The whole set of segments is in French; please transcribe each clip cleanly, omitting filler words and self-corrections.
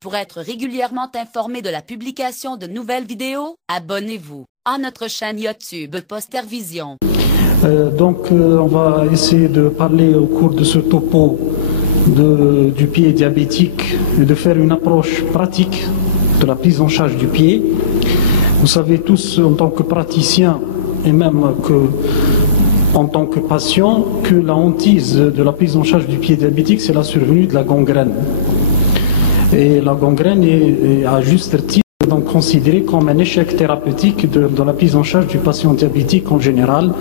Pour être régulièrement informé de la publication de nouvelles vidéos, abonnez-vous à notre chaîne YouTube Postervision. On va essayer de parler au cours de ce topo du pied diabétique et de faire une approche pratique de la prise en charge du pied. Vous savez tous, en tant que praticiens et même en tant que patient, que la hantise de la prise en charge du pied diabétique, c'est la survenue de la gangrène. Et la gangrène est à juste titre donc considérée comme un échec thérapeutique de la prise en charge du patient diabétique en général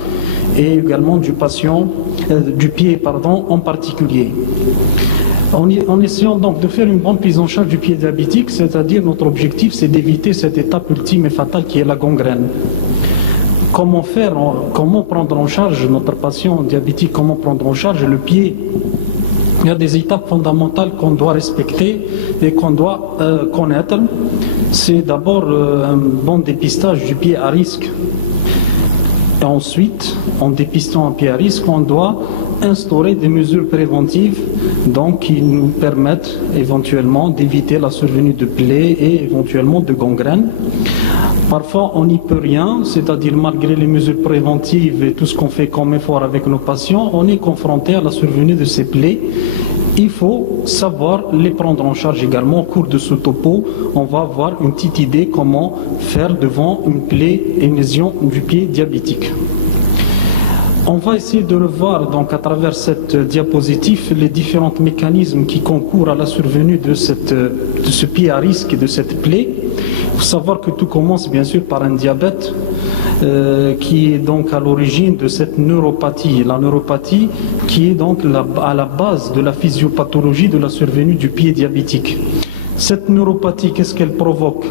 et également du pied en particulier. En essayant donc de faire une bonne prise en charge du pied diabétique, c'est-à-dire notre objectif c'est d'éviter cette étape ultime et fatale qui est la gangrène. Comment prendre en charge notre patient diabétique, comment prendre en charge le pied? Il y a des étapes fondamentales qu'on doit respecter et qu'on doit connaître. C'est d'abord un bon dépistage du pied à risque. Et ensuite, en dépistant un pied à risque, on doit instaurer des mesures préventives donc, qui nous permettent éventuellement d'éviter la survenue de plaies et éventuellement de gangrène. Parfois, on n'y peut rien, c'est-à-dire malgré les mesures préventives et tout ce qu'on fait comme effort avec nos patients, on est confronté à la survenue de ces plaies. Il faut savoir les prendre en charge également. Au cours de ce topo, on va avoir une petite idée comment faire devant une plaie et une lésion du pied diabétique. On va essayer de revoir donc à travers cette diapositive les différents mécanismes qui concourent à la survenue de ce pied à risque et de cette plaie. Il faut savoir que tout commence bien sûr par un diabète qui est donc à l'origine de cette neuropathie. La neuropathie qui est donc à la base de la physiopathologie de la survenue du pied diabétique. Cette neuropathie, qu'est-ce qu'elle provoque?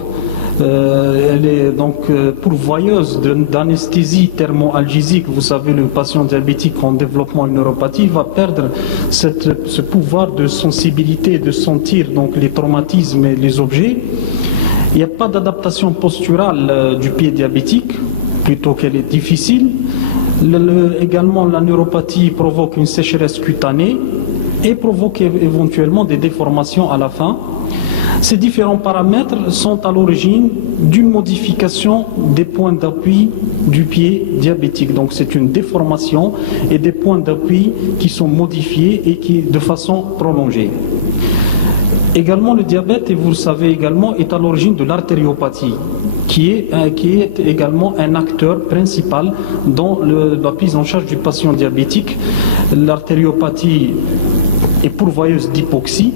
Elle est donc pourvoyeuse d'anesthésie thermoalgésique. Vous savez, le patient diabétique en développement une neuropathie va perdre ce pouvoir de sensibilité, de sentir donc les traumatismes et les objets. Il n'y a pas d'adaptation posturale du pied diabétique, plutôt qu'elle est difficile. Également, la neuropathie provoque une sécheresse cutanée et provoque éventuellement des déformations à la fin. Ces différents paramètres sont à l'origine d'une modification des points d'appui du pied diabétique. Donc c'est une déformation et des points d'appui qui sont modifiés et qui de façon prolongée. Également le diabète, et vous le savez également, est à l'origine de l'artériopathie, qui est également un acteur principal dans la prise en charge du patient diabétique. L'artériopathie est pourvoyeuse d'hypoxie.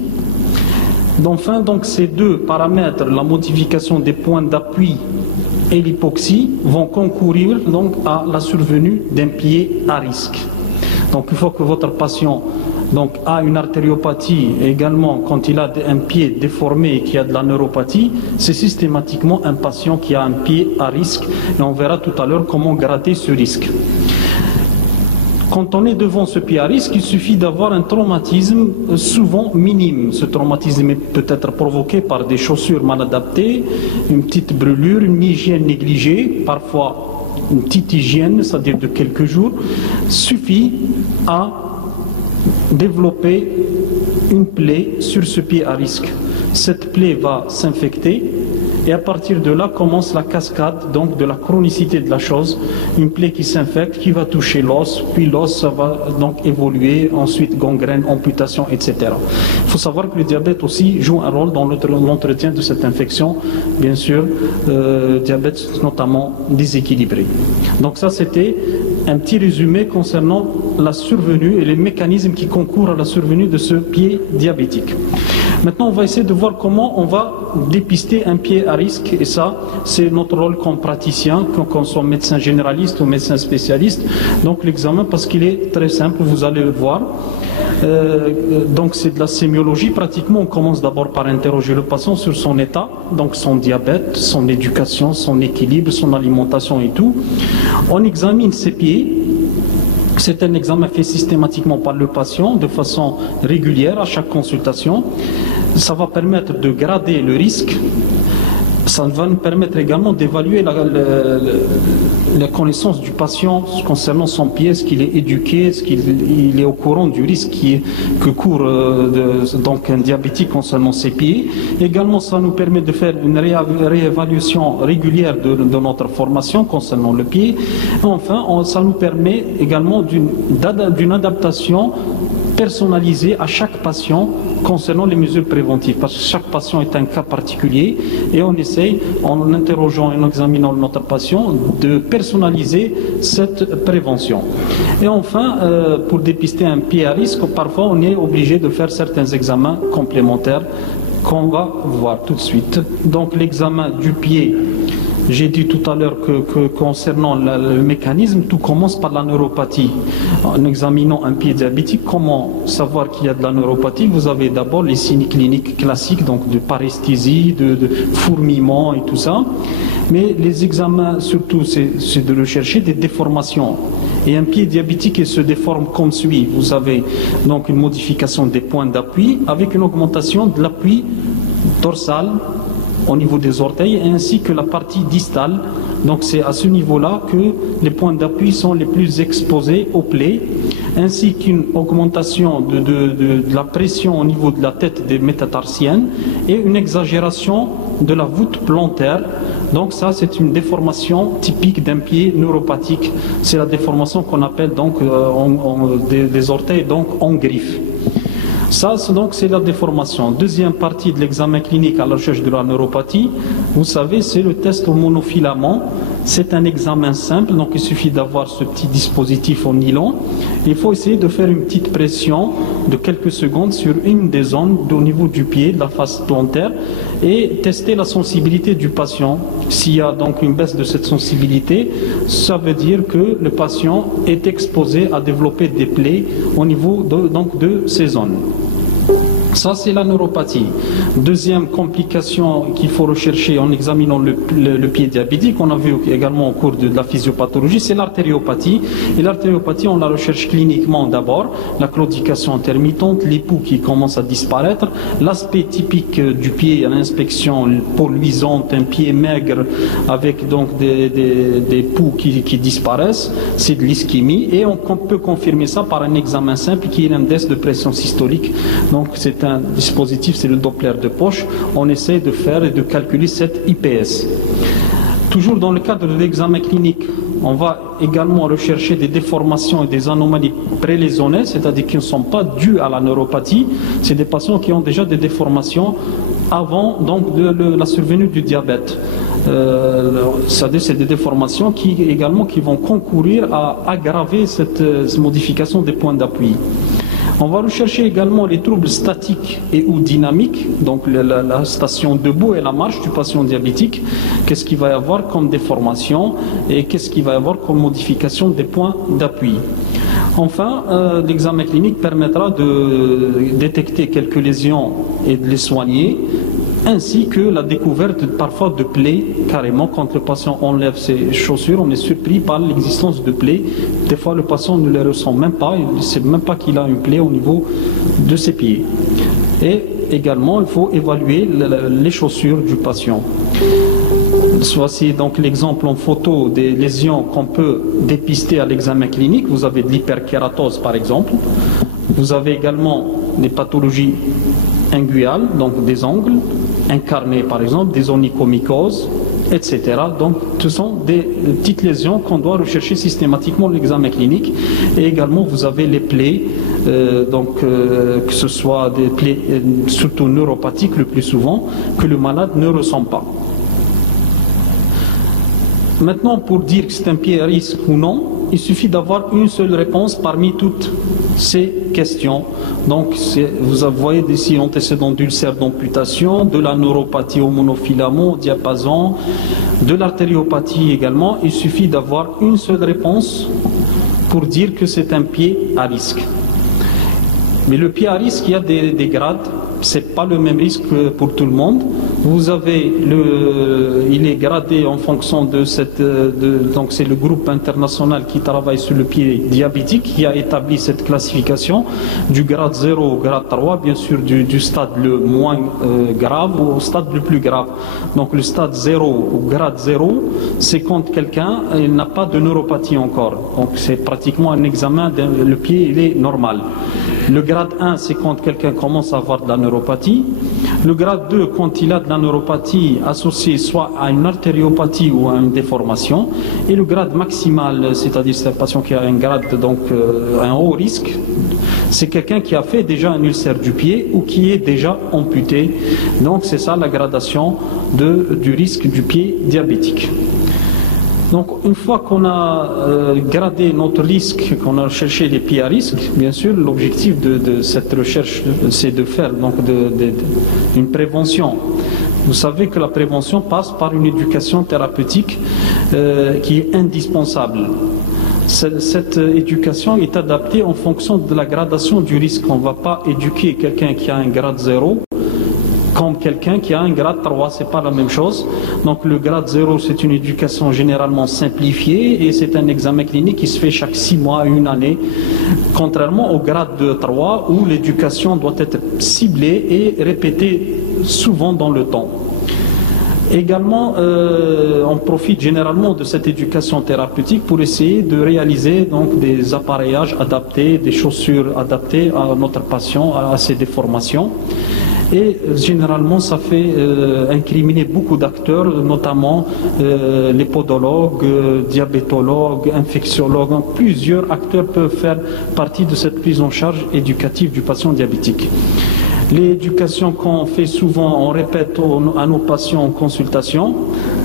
Enfin, donc ces deux paramètres, la modification des points d'appui et l'hypoxie, vont concourir donc à la survenue d'un pied à risque. Donc il faut que votre patient a une artériopathie également quand il a un pied déformé et qui a de la neuropathie, c'est systématiquement un patient qui a un pied à risque et on verra tout à l'heure comment gratter ce risque. Quand on est devant ce pied à risque, il suffit d'avoir un traumatisme souvent minime. Ce traumatisme peut être provoqué par des chaussures mal adaptées, une petite brûlure, une hygiène négligée, parfois une petite hygiène, c'est-à-dire de quelques jours, suffit à développer une plaie sur ce pied à risque. Cette plaie va s'infecter et à partir de là commence la cascade donc de la chronicité de la chose. Une plaie qui s'infecte, qui va toucher l'os, puis l'os va donc évoluer, ensuite gangrène, amputation, etc. Il faut savoir que le diabète aussi joue un rôle dans l'entretien de cette infection, bien sûr, diabète notamment déséquilibré. Donc ça c'était un petit résumé concernant la survenue et les mécanismes qui concourent à la survenue de ce pied diabétique. Maintenant, on va essayer de voir comment on va dépister un pied à risque. Et ça, c'est notre rôle comme praticien, qu'on soit médecin généraliste ou médecin spécialiste. Donc l'examen, parce qu'il est très simple, vous allez le voir. Donc c'est de la sémiologie. Pratiquement, on commence d'abord par interroger le patient sur son état, donc son diabète, son éducation, son équilibre, son alimentation et tout. On examine ses pieds. C'est un examen fait systématiquement par le patient de façon régulière à chaque consultation. Ça va permettre de grader le risque Ça va nous permettre également d'évaluer la connaissance du patient concernant son pied, est-ce qu'il est éduqué, est-ce qu'il est au courant du risque que court donc un diabétique concernant ses pieds. Également, ça nous permet de faire une réévaluation régulière de notre formation concernant le pied. Enfin, ça nous permet également d'une adaptation personnalisée à chaque patient concernant les mesures préventives, parce que chaque patient est un cas particulier et on essaye, en interrogeant et en examinant notre patient, de personnaliser cette prévention. Et enfin, pour dépister un pied à risque, parfois on est obligé de faire certains examens complémentaires qu'on va voir tout de suite. Donc l'examen du pied, j'ai dit tout à l'heure que concernant le mécanisme, tout commence par la neuropathie. En examinant un pied diabétique, comment savoir qu'il y a de la neuropathie? Vous avez d'abord les signes cliniques classiques, donc de paresthésie, de fourmillement et tout ça. Mais les examens, surtout, c'est de rechercher des déformations. Et un pied diabétique, il se déforme comme suit. Vous avez donc une modification des points d'appui avec une augmentation de l'appui dorsal au niveau des orteils, ainsi que la partie distale. Donc c'est à ce niveau-là que les points d'appui sont les plus exposés aux plaies, ainsi qu'une augmentation de la pression au niveau de la tête des métatarsiennes et une exagération de la voûte plantaire. Donc ça, c'est une déformation typique d'un pied neuropathique. C'est la déformation qu'on appelle donc des orteils donc en griffe. Ça, donc, c'est la déformation. Deuxième partie de l'examen clinique à la recherche de la neuropathie, vous savez, c'est le test au monofilament. C'est un examen simple, donc il suffit d'avoir ce petit dispositif en nylon. Il faut essayer de faire une petite pression de quelques secondes sur une des zones au niveau du pied, de la face plantaire, et tester la sensibilité du patient. S'il y a donc une baisse de cette sensibilité, ça veut dire que le patient est exposé à développer des plaies au niveau de ces zones. Ça, c'est la neuropathie. Deuxième complication qu'il faut rechercher en examinant le pied diabétique, on a vu également au cours de la physiopathologie, c'est l'artériopathie. Et l'artériopathie, on la recherche cliniquement d'abord, la claudication intermittente, l'époux qui commence à disparaître, l'aspect typique du pied à l'inspection, peau luisante, un pied maigre avec donc des poux qui disparaissent, c'est de l'ischémie. Et on peut confirmer ça par un examen simple qui est l'index de pression systolique. Donc c'est un dispositif, c'est le Doppler de poche. On essaie de faire et de calculer cette IPS. Toujours dans le cadre de l'examen clinique, on va également rechercher des déformations et des anomalies prélésionnelles, c'est-à-dire qui ne sont pas dues à la neuropathie. C'est des patients qui ont déjà des déformations avant donc de la survenue du diabète. C'est-à-dire c'est des déformations qui vont concourir à aggraver cette modification des points d'appui. On va rechercher également les troubles statiques et ou dynamiques, donc la station debout et la marche du patient diabétique. Qu'est-ce qu'il va y avoir comme déformation et qu'est-ce qu'il va y avoir comme modification des points d'appui. Enfin, l'examen clinique permettra de détecter quelques lésions et de les soigner, ainsi que la découverte parfois de plaies, carrément quand le patient enlève ses chaussures, on est surpris par l'existence de plaies. Des fois le patient ne les ressent même pas, il ne sait même pas qu'il a une plaie au niveau de ses pieds. Et également il faut évaluer les chaussures du patient. Voici donc l'exemple en photo des lésions qu'on peut dépister à l'examen clinique. Vous avez de l'hyperkératose par exemple, vous avez également des pathologies inguinales, donc des ongles, incarnés par exemple, des onychomycoses, etc. Donc ce sont des petites lésions qu'on doit rechercher systématiquement dans l'examen clinique. Et également vous avez les plaies, que ce soit des plaies surtout neuropathiques le plus souvent, que le malade ne ressent pas. Maintenant, pour dire que c'est un pied à risque ou non, il suffit d'avoir une seule réponse parmi toutes ces questions. Donc, vous voyez ici antécédent d'ulcère d'amputation, de la neuropathie au monofilament, au diapason, de l'artériopathie également. Il suffit d'avoir une seule réponse pour dire que c'est un pied à risque. Mais le pied à risque, il y a des grades. C'est pas le même risque pour tout le monde. Vous avez il est gradé en fonction de donc c'est le groupe international qui travaille sur le pied diabétique qui a établi cette classification du grade 0 au grade 3, bien sûr du stade le moins grave au stade le plus grave. Donc le stade 0 ou grade 0, c'est quand quelqu'un n'a pas de neuropathie encore. Donc c'est pratiquement un examen, le pied il est normal. Le grade 1, c'est quand quelqu'un commence à avoir de la neuropathie. Le grade 2, quand il a de la neuropathie associée soit à une artériopathie ou à une déformation. Et le grade maximal, c'est-à-dire c'est un patient qui a un grade, donc un haut risque, c'est quelqu'un qui a fait déjà un ulcère du pied ou qui est déjà amputé. Donc c'est ça la gradation du risque du pied diabétique. Donc une fois qu'on a gradé notre risque, qu'on a cherché les pieds à risque, bien sûr l'objectif de cette recherche c'est de faire donc une prévention. Vous savez que la prévention passe par une éducation thérapeutique qui est indispensable. Cette éducation est adaptée en fonction de la gradation du risque. On ne va pas éduquer quelqu'un qui a un grade 0 comme quelqu'un qui a un grade 3, c'est pas la même chose. Donc le grade 0, c'est une éducation généralement simplifiée et c'est un examen clinique qui se fait chaque 6 mois, une année, contrairement au grade 2, 3 où l'éducation doit être ciblée et répétée souvent dans le temps. Également, on profite généralement de cette éducation thérapeutique pour essayer de réaliser donc des appareillages adaptés, des chaussures adaptées à notre patient, à ses déformations. Et généralement, ça fait incriminer beaucoup d'acteurs, notamment les podologues, diabétologues, infectiologues. Plusieurs acteurs peuvent faire partie de cette prise en charge éducative du patient diabétique. L'éducation qu'on fait souvent, on répète à nos patients en consultation.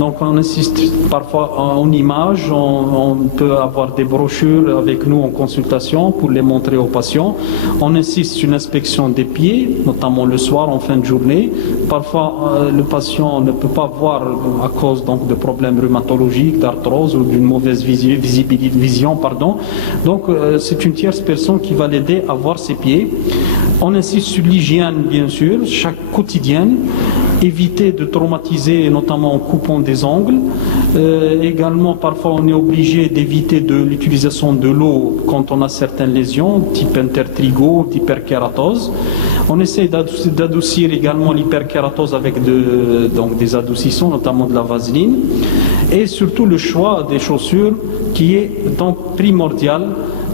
Donc on insiste parfois en images, on peut avoir des brochures avec nous en consultation pour les montrer aux patients. On insiste sur une inspection des pieds, notamment le soir en fin de journée. Parfois le patient ne peut pas voir à cause donc de problèmes rhumatologiques, d'arthrose ou d'une mauvaise vision. Donc c'est une tierce personne qui va l'aider à voir ses pieds. On insiste sur l'hygiène bien sûr, chaque quotidienne, éviter de traumatiser, notamment en coupant des ongles. Également, parfois, on est obligé d'éviter l'utilisation de l'eau quand on a certaines lésions, type intertrigo, hyperkératose. On essaie d'adoucir également l'hyperkératose avec donc des adoucissants, notamment de la vaseline. Et surtout, le choix des chaussures qui est donc primordial.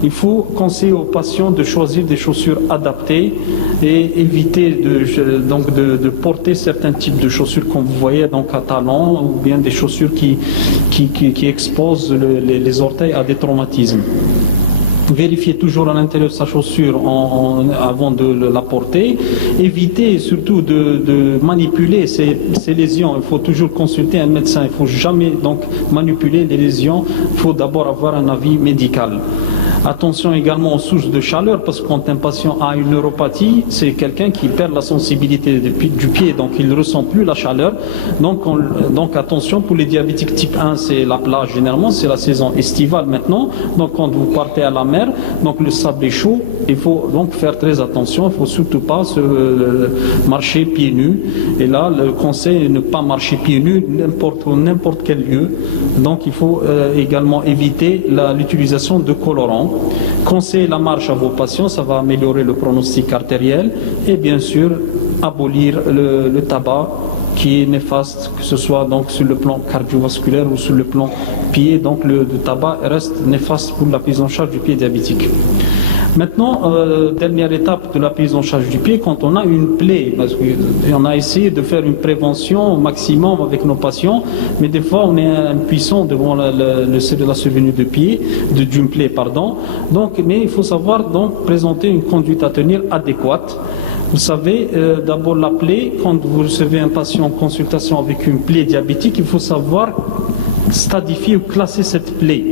Il faut conseiller aux patients de choisir des chaussures adaptées et éviter de porter certains types de chaussures comme vous voyez donc à talons ou bien des chaussures qui exposent les orteils à des traumatismes. Vérifier toujours à l'intérieur de sa chaussure avant de la porter. Éviter surtout de manipuler ces lésions. Il faut toujours consulter un médecin. Il ne faut jamais donc manipuler les lésions. Il faut d'abord avoir un avis médical. Attention également aux sources de chaleur, parce que quand un patient a une neuropathie, c'est quelqu'un qui perd la sensibilité du pied, donc il ne ressent plus la chaleur. Donc attention, pour les diabétiques type 1, c'est la plage généralement, c'est la saison estivale maintenant. Donc quand vous partez à la mer, donc le sable est chaud, il faut donc faire très attention, il ne faut surtout pas marcher pieds nus. Et là, le conseil est de ne pas marcher pieds nus n'importe quel lieu. Donc il faut également éviter l'utilisation de colorants. Conseillez la marche à vos patients, ça va améliorer le pronostic artériel. Et bien sûr, abolir le tabac qui est néfaste, que ce soit donc sur le plan cardiovasculaire ou sur le plan pied. Donc le tabac reste néfaste pour la prise en charge du pied diabétique. Maintenant, dernière étape de la prise en charge du pied, quand on a une plaie, parce qu'on a essayé de faire une prévention au maximum avec nos patients, mais des fois on est impuissant devant la survenue de pied, d'une plaie, pardon. Donc, mais il faut savoir donc présenter une conduite à tenir adéquate. Vous savez, d'abord la plaie, quand vous recevez un patient en consultation avec une plaie diabétique, il faut savoir stadifier ou classer cette plaie.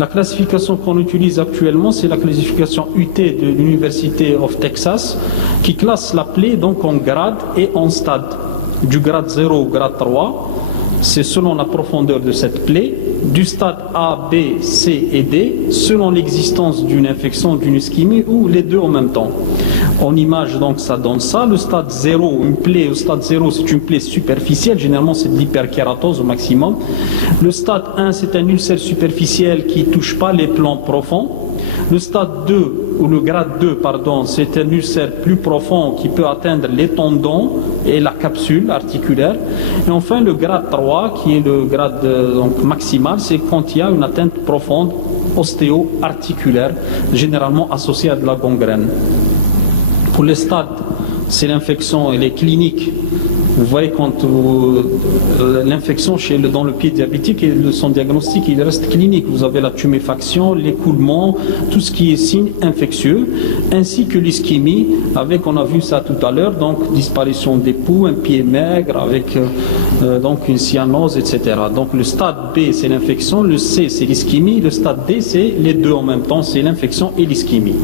La classification qu'on utilise actuellement, c'est la classification UT de l'Université of Texas, qui classe la plaie donc en grade et en stade. Du grade 0 au grade 3, c'est selon la profondeur de cette plaie, du stade A, B, C et D, selon l'existence d'une infection, d'une ischémie ou les deux en même temps. En image, donc, ça donne ça. Le stade 0, une plaie au stade 0, c'est une plaie superficielle. Généralement, c'est de l'hyperkératose au maximum. Le stade 1, c'est un ulcère superficiel qui ne touche pas les plans profonds. Le stade 2, ou le grade 2, pardon, c'est un ulcère plus profond qui peut atteindre les tendons et la capsule articulaire. Et enfin, le grade 3, qui est le grade donc, maximal, c'est quand il y a une atteinte profonde ostéo-articulaire, généralement associée à de la gangrène. Pour les stades, c'est l'infection, elle est clinique. Vous voyez, quand l'infection dans le pied diabétique, son diagnostic, il reste clinique. Vous avez la tuméfaction, l'écoulement, tout ce qui est signe infectieux, ainsi que l'ischémie, avec, on a vu ça tout à l'heure, donc disparition des poux, un pied maigre, avec donc une cyanose, etc. Donc le stade B, c'est l'infection, le C, c'est l'ischémie, le stade D, c'est les deux en même temps, c'est l'infection et l'ischémie.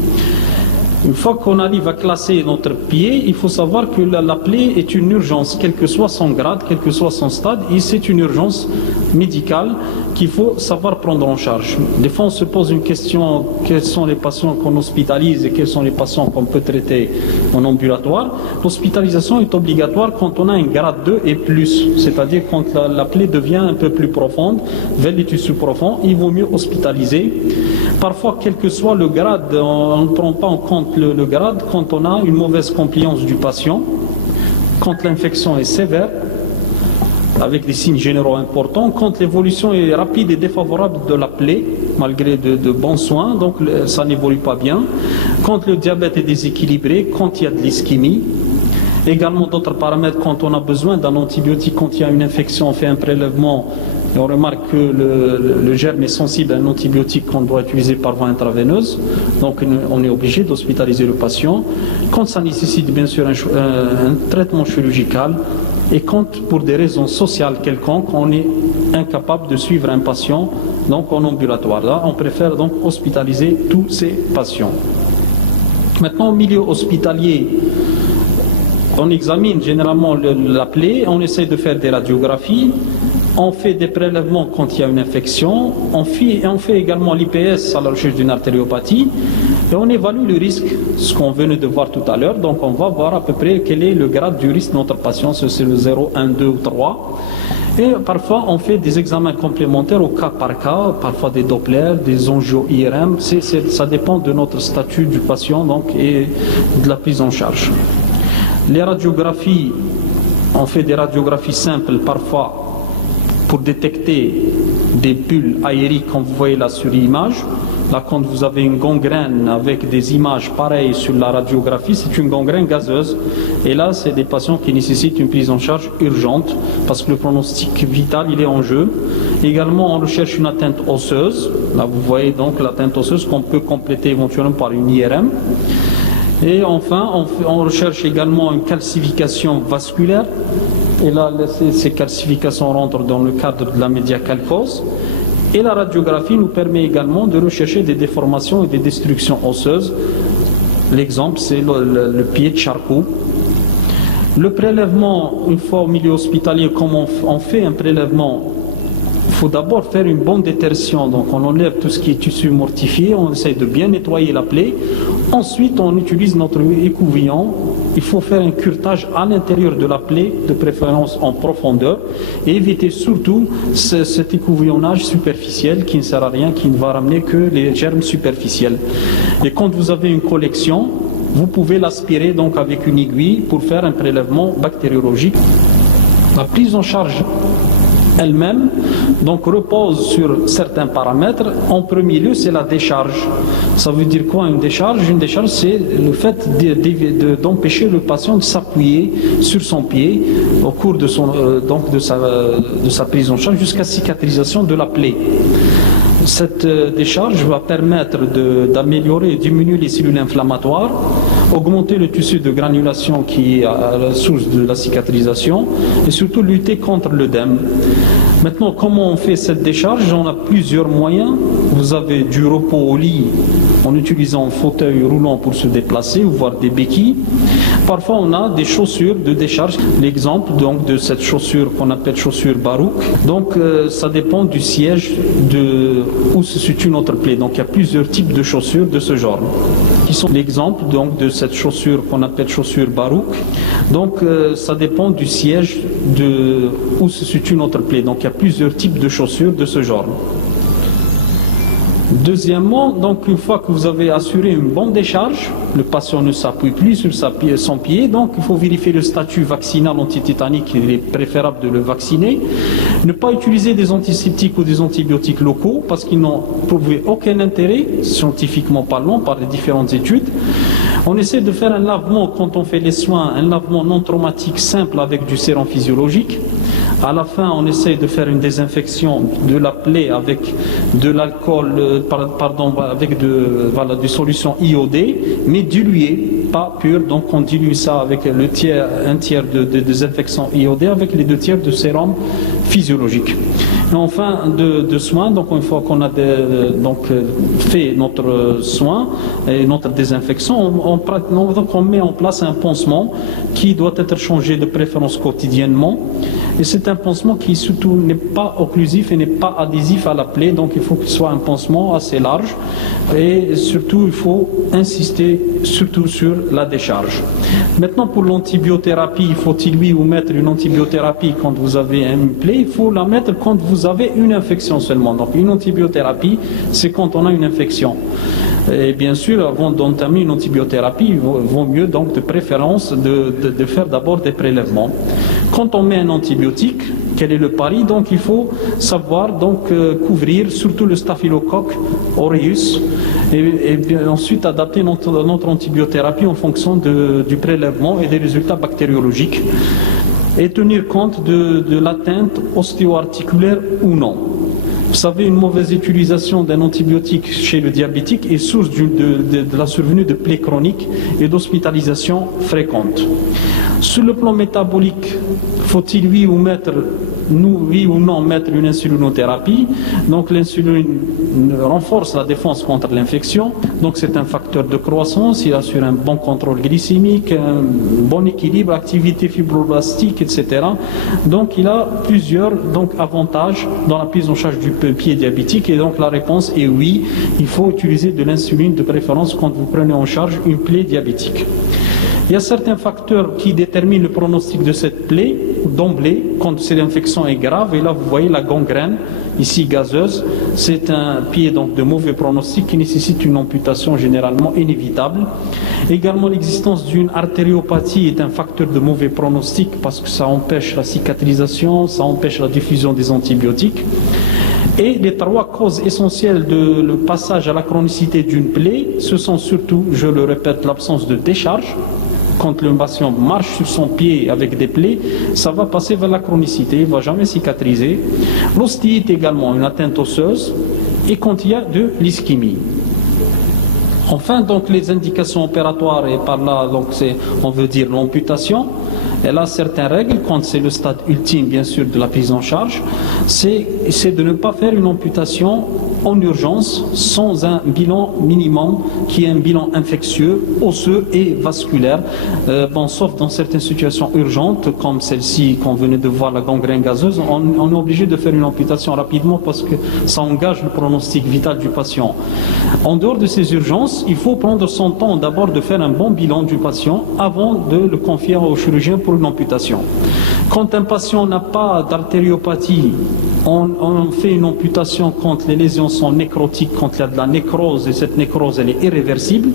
Une fois qu'on arrive à classer notre pied, il faut savoir que la plaie est une urgence, quel que soit son grade, quel que soit son stade, et c'est une urgence médicale qu'il faut savoir prendre en charge. Des fois, on se pose une question, quels sont les patients qu'on hospitalise et quels sont les patients qu'on peut traiter en ambulatoire. L'hospitalisation est obligatoire quand on a un grade 2 et plus, c'est-à-dire quand la plaie devient un peu plus profonde, vers les tissus profonds, il vaut mieux hospitaliser. Parfois, quel que soit le grade, on ne prend pas en compte le grade quand on a une mauvaise compliance du patient, quand l'infection est sévère, avec des signes généraux importants, quand l'évolution est rapide et défavorable de la plaie, malgré de bons soins, donc ça n'évolue pas bien, quand le diabète est déséquilibré, quand il y a de l'ischémie, également d'autres paramètres, quand on a besoin d'un antibiotique, quand il y a une infection, on fait un prélèvement, et on remarque que le germe est sensible à un antibiotique qu'on doit utiliser par voie intraveineuse, donc on est obligé d'hospitaliser le patient. Quand ça nécessite bien sûr un traitement chirurgical, et quand pour des raisons sociales quelconques, on est incapable de suivre un patient donc en ambulatoire. Là, on préfère donc hospitaliser tous ces patients. Maintenant, au milieu hospitalier, on examine généralement la plaie, on essaie de faire des radiographies, on fait des prélèvements quand il y a une infection, on fait également l'IPS à la recherche d'une artériopathie, et on évalue le risque, ce qu'on venait de voir tout à l'heure. Donc on va voir à peu près quel est le grade du risque de notre patient, c'est le 0, 1, 2 ou 3. Et parfois on fait des examens complémentaires au cas par cas, parfois des Doppler, des angio-IRM, ça dépend de notre statut du patient donc, et de la prise en charge. Les radiographies, on fait des radiographies simples parfois pour détecter des bulles aériques comme vous voyez là sur l'image. Là, quand vous avez une gangrène avec des images pareilles sur la radiographie, c'est une gangrène gazeuse. Et là, c'est des patients qui nécessitent une prise en charge urgente parce que le pronostic vital, il est en jeu. Également, on recherche une atteinte osseuse. Là, vous voyez donc l'atteinte osseuse qu'on peut compléter éventuellement par une IRM. Et enfin, on recherche également une calcification vasculaire. Et là, ces calcifications rentrent dans le cadre de la médiacalcose. Et la radiographie nous permet également de rechercher des déformations et des destructions osseuses. L'exemple, c'est le pied de Charcot. Le prélèvement, une fois au milieu hospitalier, comment on fait un prélèvement? Il faut d'abord faire une bonne détertion, donc on enlève tout ce qui est tissu mortifié, on essaie de bien nettoyer la plaie. Ensuite, on utilise notre écouvillon. Il faut faire un curetage à l'intérieur de la plaie, de préférence en profondeur, et éviter surtout cet écouvillonnage superficiel qui ne sert à rien, qui ne va ramener que les germes superficiels. Et quand vous avez une collection, vous pouvez l'aspirer donc avec une aiguille pour faire un prélèvement bactériologique. La prise en charge elle-même donc repose sur certains paramètres. En premier lieu, c'est la décharge. Ça veut dire quoi une décharge? Une décharge, c'est le fait d'empêcher le patient de s'appuyer sur son pied au cours de sa prise en charge jusqu'à cicatrisation de la plaie. Cette décharge va permettre d'améliorer et diminuer les cellules inflammatoires, augmenter le tissu de granulation qui est à la source de la cicatrisation et surtout lutter contre l'œdème. Maintenant, comment on fait cette décharge? On a plusieurs moyens. Vous avez du repos au lit en utilisant un fauteuil roulant pour se déplacer ou voir des béquilles. Parfois, on a des chaussures de décharge. L'exemple donc de cette chaussure qu'on appelle chaussure Barouk. Donc, ça dépend du siège où se situe notre plaie. Donc, il y a plusieurs types de chaussures de ce genre. Qui sont l'exemple donc de cette chaussure qu'on appelle chaussure baroque. Donc ça dépend du siège où se situe notre plaie. Donc il y a plusieurs types de chaussures de ce genre. Deuxièmement, donc une fois que vous avez assuré une bonne décharge, le patient ne s'appuie plus sur son pied, donc il faut vérifier le statut vaccinal antitétanique, il est préférable de le vacciner. Ne pas utiliser des antiseptiques ou des antibiotiques locaux parce qu'ils n'ont prouvé aucun intérêt, scientifiquement parlant, par les différentes études. On essaie de faire un lavement quand on fait les soins, un lavement non traumatique simple avec du sérum physiologique. À la fin, on essaie de faire une désinfection de la plaie avec de l'alcool, avec de solution iodée, mais diluée, pas pure. Donc on dilue ça avec un tiers de désinfection iodée avec les 2 tiers de sérum physiologique. Et en fin de soins, donc une fois qu'on a fait notre soin et notre désinfection, on met en place un pansement qui doit être changé de préférence quotidiennement. Et c'est un pansement qui surtout n'est pas occlusif et n'est pas adhésif à la plaie, donc il faut qu'il soit un pansement assez large. Et surtout, il faut insister surtout sur la décharge. Maintenant, pour l'antibiothérapie, faut-il lui ou mettre une antibiothérapie quand vous avez une plaie? Il faut la mettre quand vous avez une infection seulement. Donc une antibiothérapie, c'est quand on a une infection. Et bien sûr, avant d'entamer une antibiothérapie, il vaut mieux donc de préférence de faire d'abord des prélèvements. Quand on met un antibiotique, quel est le pari? Donc il faut savoir couvrir surtout le staphylocoque aureus et bien ensuite adapter notre antibiothérapie en fonction du prélèvement et des résultats bactériologiques et tenir compte de l'atteinte ostéo-articulaire ou non. Vous savez, une mauvaise utilisation d'un antibiotique chez le diabétique est source de la survenue de plaies chroniques et d'hospitalisation fréquentes. Sur le plan métabolique, faut-il oui ou non mettre une insulinothérapie? Donc l'insuline renforce la défense contre l'infection, donc c'est un facteur de croissance, il assure un bon contrôle glycémique, un bon équilibre, activité fibroblastique, etc. Donc il a plusieurs avantages dans la prise en charge du pied diabétique et donc la réponse est oui, il faut utiliser de l'insuline de préférence quand vous prenez en charge une plaie diabétique. Il y a certains facteurs qui déterminent le pronostic de cette plaie d'emblée quand cette infection est grave. Et là, vous voyez la gangrène, ici gazeuse. C'est un pied donc de mauvais pronostic qui nécessite une amputation généralement inévitable. Également, l'existence d'une artériopathie est un facteur de mauvais pronostic parce que ça empêche la cicatrisation, ça empêche la diffusion des antibiotiques. Et les 3 causes essentielles le passage à la chronicité d'une plaie, ce sont surtout, je le répète, l'absence de décharge. Quand le patient marche sur son pied avec des plaies, ça va passer vers la chronicité, il ne va jamais cicatriser. L'ostéite également, une atteinte osseuse, et quand il y a de l'ischémie. Enfin, donc les indications opératoires, et par là, donc on veut dire l'amputation. Elle a certaines règles, quand c'est le stade ultime, bien sûr, de la prise en charge, c'est de ne pas faire une amputation en urgence sans un bilan minimum qui est un bilan infectieux, osseux et vasculaire. Sauf dans certaines situations urgentes, comme celle-ci qu'on venait de voir, la gangrène gazeuse, on est obligé de faire une amputation rapidement parce que ça engage le pronostic vital du patient. En dehors de ces urgences, il faut prendre son temps d'abord de faire un bon bilan du patient avant de le confier au chirurgien pour une amputation. Quand un patient n'a pas d'artériopathie, on fait une amputation quand les lésions sont nécrotiques, quand il y a de la nécrose, et cette nécrose elle est irréversible.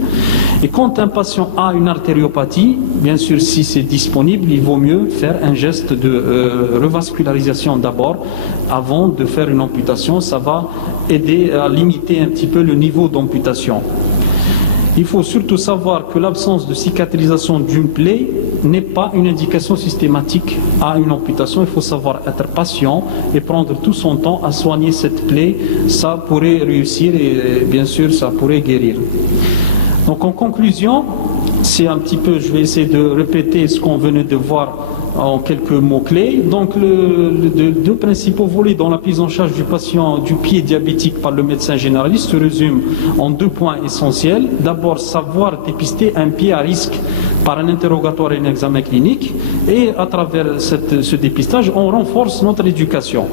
Et quand un patient a une artériopathie, bien sûr si c'est disponible, il vaut mieux faire un geste de revascularisation d'abord avant de faire une amputation. Ça va aider à limiter un petit peu le niveau d'amputation. Il faut surtout savoir que l'absence de cicatrisation d'une plaie n'est pas une indication systématique à une amputation. Il faut savoir être patient et prendre tout son temps à soigner cette plaie. Ça pourrait réussir et bien sûr ça pourrait guérir. Donc en conclusion, c'est un petit peu, je vais essayer de répéter ce qu'on venait de voir en quelques mots-clés. Donc, deux principaux volets dans la prise en charge du patient du pied diabétique par le médecin généraliste se résument en 2 points essentiels. D'abord, savoir dépister un pied à risque par un interrogatoire et un examen clinique. Et à travers ce dépistage, on renforce notre éducation.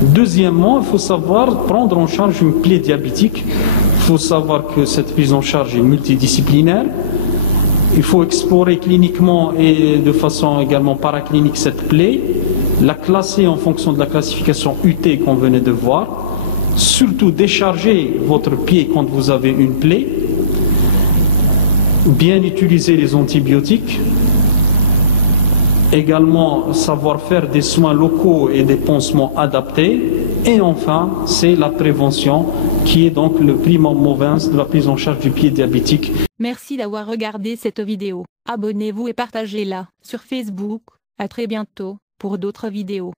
Deuxièmement, il faut savoir prendre en charge une plaie diabétique. Il faut savoir que cette prise en charge est multidisciplinaire. Il faut explorer cliniquement et de façon également paraclinique cette plaie, la classer en fonction de la classification UT qu'on venait de voir, surtout décharger votre pied quand vous avez une plaie, bien utiliser les antibiotiques, également savoir faire des soins locaux et des pansements adaptés, et enfin c'est la prévention qui est donc le primum movens de la prise en charge du pied diabétique. Merci d'avoir regardé cette vidéo. Abonnez-vous et partagez-la sur Facebook. À très bientôt pour d'autres vidéos.